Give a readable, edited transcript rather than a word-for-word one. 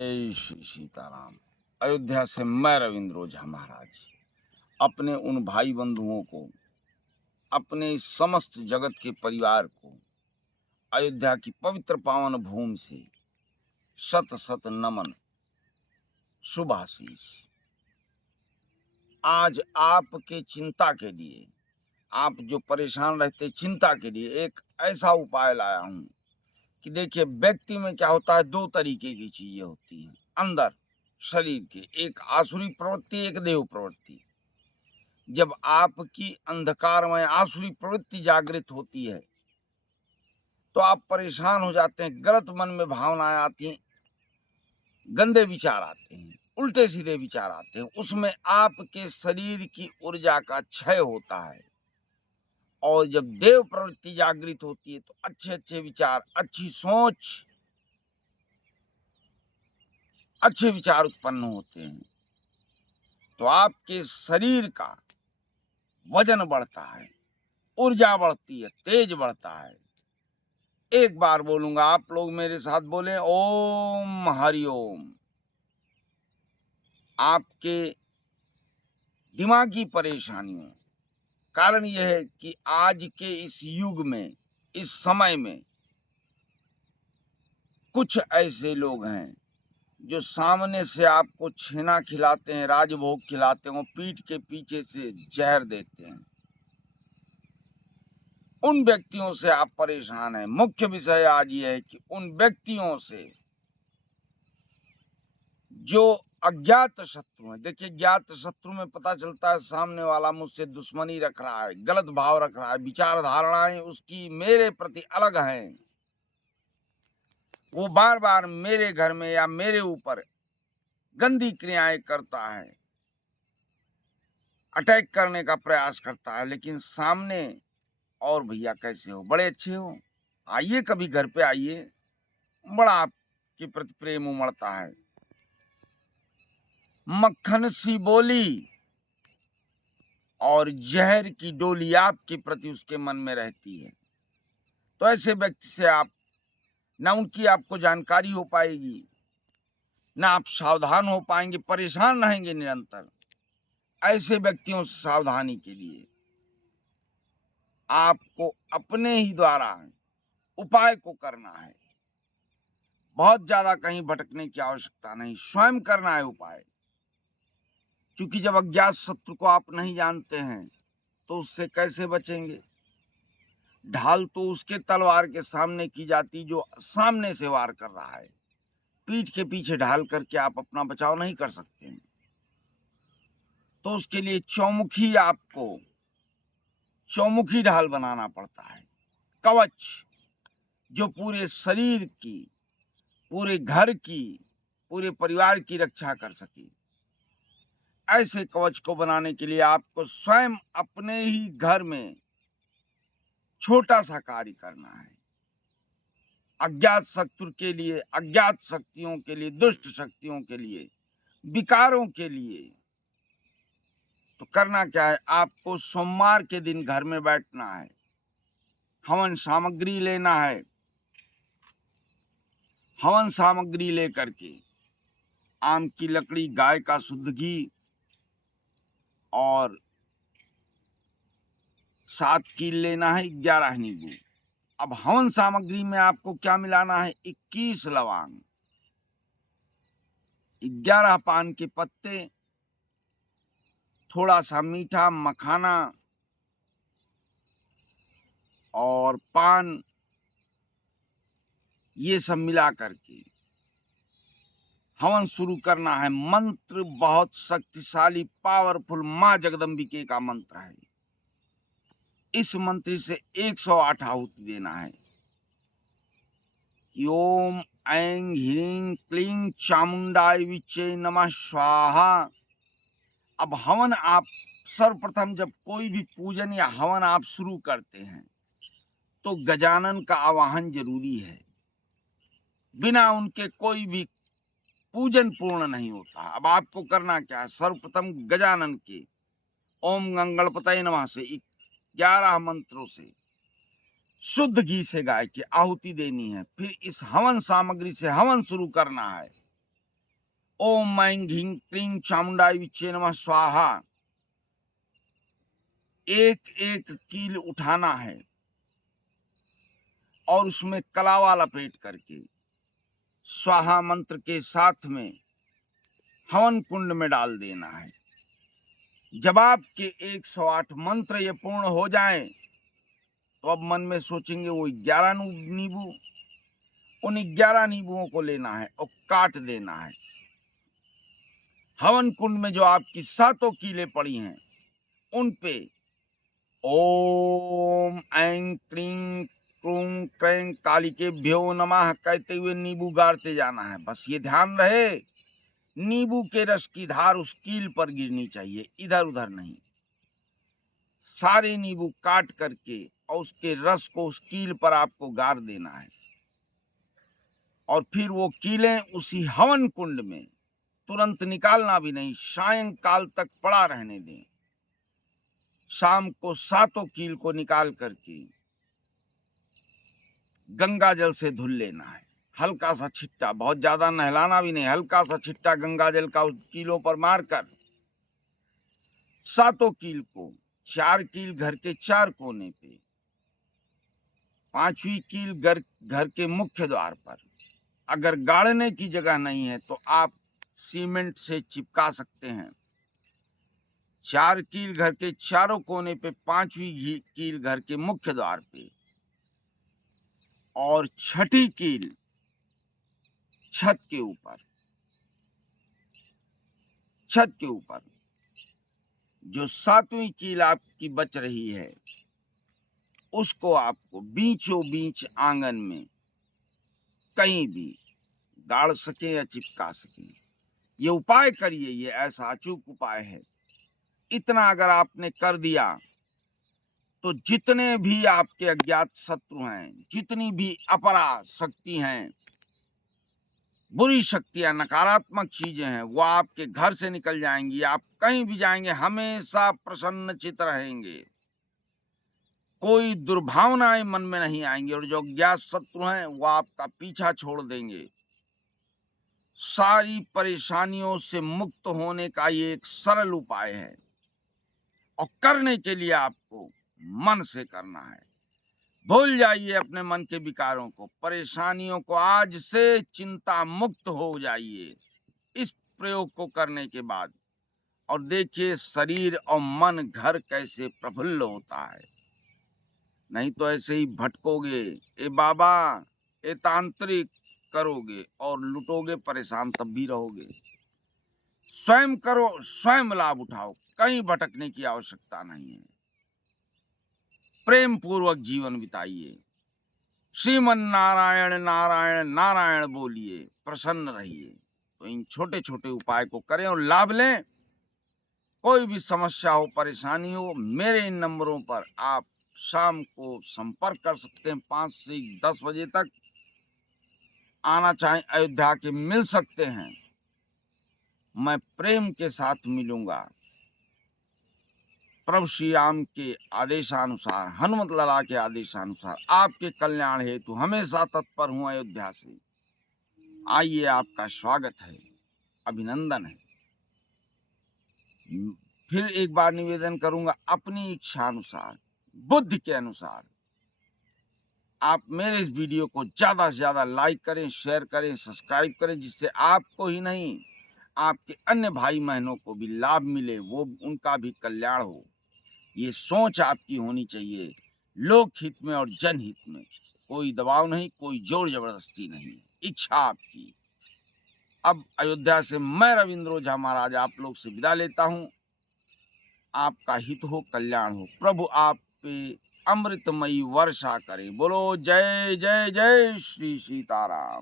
जय श्री सीताराम। अयोध्या से मैं रविंद्र ओझा महाराज अपने उन भाई बंधुओं को, अपने इस समस्त जगत के परिवार को अयोध्या की पवित्र पावन भूमि से शत शत नमन, शुभ आशीष। आज आपके चिंता के लिए, आप जो परेशान रहते चिंता के लिए एक ऐसा उपाय लाया हूं कि देखिए, व्यक्ति में क्या होता है, दो तरीके की चीजें होती हैं अंदर शरीर के, एक आसुरी प्रवृत्ति, एक देव प्रवृत्ति। जब आपकी अंधकारमय आसुरी प्रवृत्ति जागृत होती है तो आप परेशान हो जाते हैं, गलत मन में भावनाएं आती हैं, गंदे विचार आते हैं, उल्टे सीधे विचार आते हैं, उसमें आपके शरीर की ऊर्जा का क्षय होता है। और जब देव प्रवृत्ति जागृत होती है तो अच्छे अच्छे विचार, अच्छी सोच, अच्छे विचार उत्पन्न होते हैं। तो आपके शरीर का वजन बढ़ता है, ऊर्जा बढ़ती है, तेज बढ़ता है। एक बार बोलूंगा, आप लोग मेरे साथ बोलें, ओम हरिओम। आपके दिमागी परेशानियों, कारण यह है कि आज के इस युग में, इस समय में कुछ ऐसे लोग हैं जो सामने से आपको छेना खिलाते हैं, राजभोग खिलाते हैं, पीठ के पीछे से जहर देते हैं। उन व्यक्तियों से आप परेशान हैं। मुख्य विषय आज यह है कि उन व्यक्तियों से जो अज्ञात शत्रु हैं। देखिए, ज्ञात शत्रु में पता चलता है सामने वाला मुझसे दुश्मनी रख रहा है, गलत भाव रख रहा है, विचार धारणाएं उसकी मेरे प्रति अलग हैं, वो बार बार मेरे घर में या मेरे ऊपर गंदी क्रियाएं करता है, अटैक करने का प्रयास करता है। लेकिन सामने, और भैया कैसे हो, बड़े अच्छे हो, आइए कभी घर पे आइए, बड़ा आपके प्रति प्रेम उमड़ता है, मक्खन सी बोली और जहर की डोली आपके प्रति उसके मन में रहती है। तो ऐसे व्यक्ति से आप ना, उनकी आपको जानकारी हो पाएगी, ना आप सावधान हो पाएंगे, परेशान रहेंगे निरंतर। ऐसे व्यक्तियों से सावधानी के लिए आपको अपने ही द्वारा उपाय को करना है। बहुत ज्यादा कहीं भटकने की आवश्यकता नहीं, स्वयं करना है उपाय। क्योंकि जब अज्ञात शत्रु को आप नहीं जानते हैं तो उससे कैसे बचेंगे। ढाल तो उसके तलवार के सामने की जाती जो सामने से वार कर रहा है। पीठ के पीछे ढाल करके आप अपना बचाव नहीं कर सकते हैं। तो उसके लिए चौमुखी ढाल बनाना पड़ता है, कवच जो पूरे शरीर की, पूरे घर की, पूरे परिवार की रक्षा कर सके। ऐसे कवच को बनाने के लिए आपको स्वयं अपने ही घर में छोटा सा कार्य करना है। अज्ञात शत्रु के लिए, अज्ञात शक्तियों के लिए, दुष्ट शक्तियों के लिए, विकारों के लिए तो करना क्या है, आपको सोमवार के दिन घर में बैठना है, हवन सामग्री लेना है, हवन सामग्री लेकर के आम की लकड़ी, गाय का शुद्ध घी और 7 कील लेना है, 11 नींबू। अब हवन सामग्री में आपको क्या मिलाना है, 21 लौंग, 11 पान के पत्ते, थोड़ा सा मीठा मखाना और पान, ये सब मिला करके हवन शुरू करना है। मंत्र बहुत शक्तिशाली, पावरफुल, मां जगदम्बिके का मंत्र है। इस मंत्र से 108 आहुति देना है कि ओम ऐं ह्रीं क्लीं चामुंडाय विच्चे नमः स्वाहा। अब हवन आप सर्वप्रथम, जब कोई भी पूजन या हवन आप शुरू करते हैं तो गजानन का आवाहन जरूरी है। बिना उनके कोई भी पूजन पूर्ण नहीं होता। अब आपको करना क्या है, सर्वप्रथम गजानन के ओम गंगणपतये नमः से 11 मंत्रों से शुद्ध घी से गाय की आहुति देनी है। फिर इस हवन सामग्री से हवन शुरू करना है। ओम ऐं ह्रीं क्लीं चामुंडाई विच्चे नमः स्वाहा। एक एक कील उठाना है और उसमें कलावा लपेट करके स्वाहा मंत्र के साथ में हवन कुंड में डाल देना है। जब आपके 108 मंत्र ये पूर्ण हो जाएं, तो अब मन में सोचेंगे वो 11 नींबू, उन 11 नींबुओं को लेना है और काट देना है। हवन कुंड में जो आपकी 7 कीलें पड़ी हैं उन पे ओम ऐं क्लीं क्रूं क्लैं कालिकेभ्यो नमः कहते हुए नींबू गाड़ते जाना है। बस ये ध्यान रहे, नींबू के रस की धार उस कील पर गिरनी चाहिए, इधर उधर नहीं। सारे नींबू काट करके और उसके रस को उस कील पर आपको गार देना है और फिर वो कीलें उसी हवन कुंड में तुरंत निकालना भी नहीं, सायंकाल तक पड़ा रहने दें। शाम को 7 कील को निकाल करके गंगा जल से धुल लेना है। हल्का सा छिट्टा, बहुत ज्यादा नहलाना भी नहीं, हल्का सा छिट्टा गंगा जल का उस कीलों पर मारकर 7 कील को, 4 कील घर के 4 कोने पे, 5वीं कील घर के मुख्य द्वार पर। अगर गाड़ने की जगह नहीं है तो आप सीमेंट से चिपका सकते हैं। 4 कील घर के चारों कोने पे, 5वीं कील घर के मुख्य द्वार पे और 6ठी कील छत के ऊपर। छत के ऊपर जो 7वीं कील आपकी बच रही है उसको आपको बीचों बीच आंगन में कहीं भी गाड़ सके या चिपका सके। ये उपाय करिए, ये ऐसा अचूक उपाय है। इतना अगर आपने कर दिया तो जितने भी आपके अज्ञात शत्रु हैं, जितनी भी अपराध शक्ति हैं, बुरी शक्तियां, नकारात्मक चीजें हैं, वो आपके घर से निकल जाएंगी। आप कहीं भी जाएंगे हमेशा प्रसन्नचित्त रहेंगे, कोई दुर्भावनाएं मन में नहीं आएंगी और जो अज्ञात शत्रु हैं वो आपका पीछा छोड़ देंगे। सारी परेशानियों से मुक्त होने का ये एक सरल उपाय है और करने के लिए आपको मन से करना है। भूल जाइए अपने मन के विकारों को, परेशानियों को, आज से चिंता मुक्त हो जाइए इस प्रयोग को करने के बाद, और देखिए शरीर और मन घर कैसे प्रफुल्ल होता है। नहीं तो ऐसे ही भटकोगे, ए बाबा, ए तांत्रिक करोगे और लुटोगे, परेशान तब भी रहोगे। स्वयं करो, स्वयं लाभ उठाओ, कहीं भटकने की आवश्यकता नहीं है। प्रेम पूर्वक जीवन बिताइए, श्रीमन नारायण नारायण नारायण बोलिए, प्रसन्न रहिए। तो इन छोटे छोटे उपाय को करें और लाभ लें। कोई भी समस्या हो, परेशानी हो, मेरे इन नंबरों पर आप शाम को संपर्क कर सकते हैं। 5 से 10 बजे तक आना चाहें अयोध्या के मिल सकते हैं। मैं प्रेम के साथ मिलूंगा। प्रभु श्री राम के आदेशानुसार, हनुमत लाला के आदेशानुसार आपके कल्याण हेतु हमेशा तत्पर हूं अयोध्या से। आइए, आपका स्वागत है, अभिनंदन है। फिर एक बार निवेदन करूंगा, अपनी इच्छा अनुसार, बुद्धि के अनुसार आप मेरे इस वीडियो को ज्यादा से ज्यादा लाइक करें, शेयर करें, सब्सक्राइब करें, जिससे आपको ही नहीं आपके अन्य भाई बहनों को भी लाभ मिले, वो उनका भी कल्याण हो। ये सोच आपकी होनी चाहिए, लोक हित में और जनहित में। कोई दबाव नहीं, कोई जोर जबरदस्ती नहीं, इच्छा आपकी। अब अयोध्या से मैं रविंद्र ओझा महाराज आप लोग से विदा लेता हूं। आपका हित हो, कल्याण हो, प्रभु आप पे अमृतमयी वर्षा करे। बोलो जय जय जय श्री सीताराम।